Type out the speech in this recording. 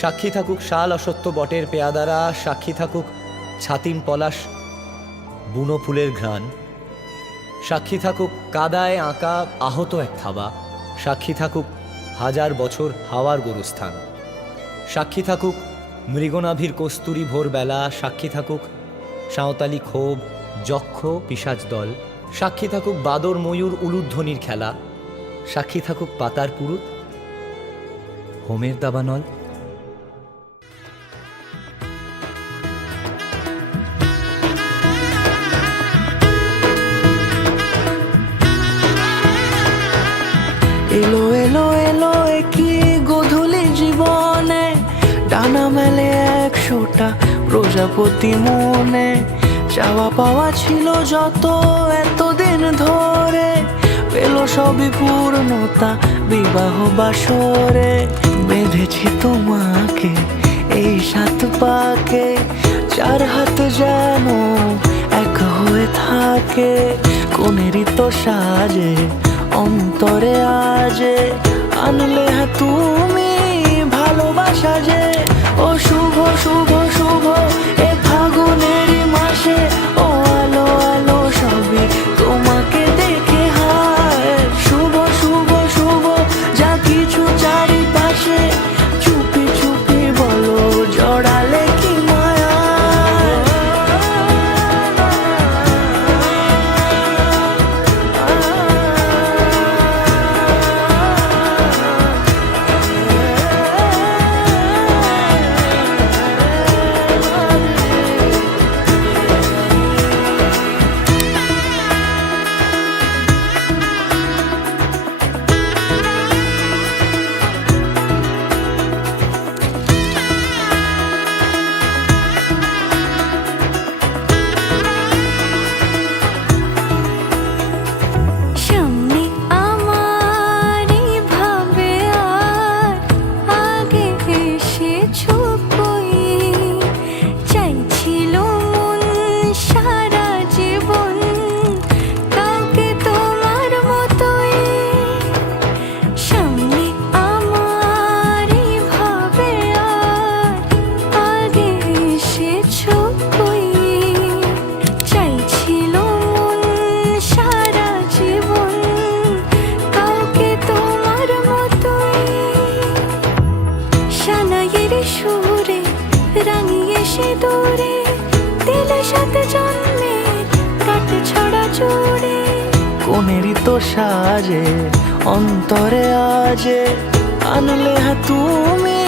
সাক্ষী থাকুক শাল অসত্য বটের পেয়াদারা, সাক্ষী থাকুক ছাতিম পলাশ বুনো ফুলের ঘ্রাণ, সাক্ষী থাকুক কাদায় আঁকা আহত এক থাবা, সাক্ষী থাকুক হাজার বছর হাওয়ার গোরস্থান, সাক্ষী থাকুক মৃগনাভির কস্তুরী ভোরবেলা, সাক্ষী থাকুক সাঁওতালি ক্ষোভ যক্ষ পিশাচ দল, সাক্ষী থাকুক বাদর ময়ূর উলুধ্বনির খেলা, সাক্ষী থাকুক পাতার পুরুত হোমের দাবানল। এলো এলো এলো কি গোধূলি জীবনে, ডানা মেলে 100টা প্রজাপতি মনে, চাওয়া পাওয়া ছিল যত এতদিন ধরে, পেল সবই পূর্ণতা বিবাহ বাসরে। বেঁধেছি তোমাকে এই 7 পাকে, 4 হাত যেন এক হয়ে থাকে, কোনেরই তো সাজে অন্তরে আজে, আনলে তুমি ভালোবাসা যে। ও শুভ শুভ শুভ এ ফাগুনেরই মাসে, ও আলো আলো সবই তোমাকে দেখে হায়। শুভ শুভ শুভ যা কিছু চারিপাশে, চুপি চুপি বলো জড়ালে কি মায়া। কোনেরই তো সাজে অন্তরে আজে, আনলে তুমি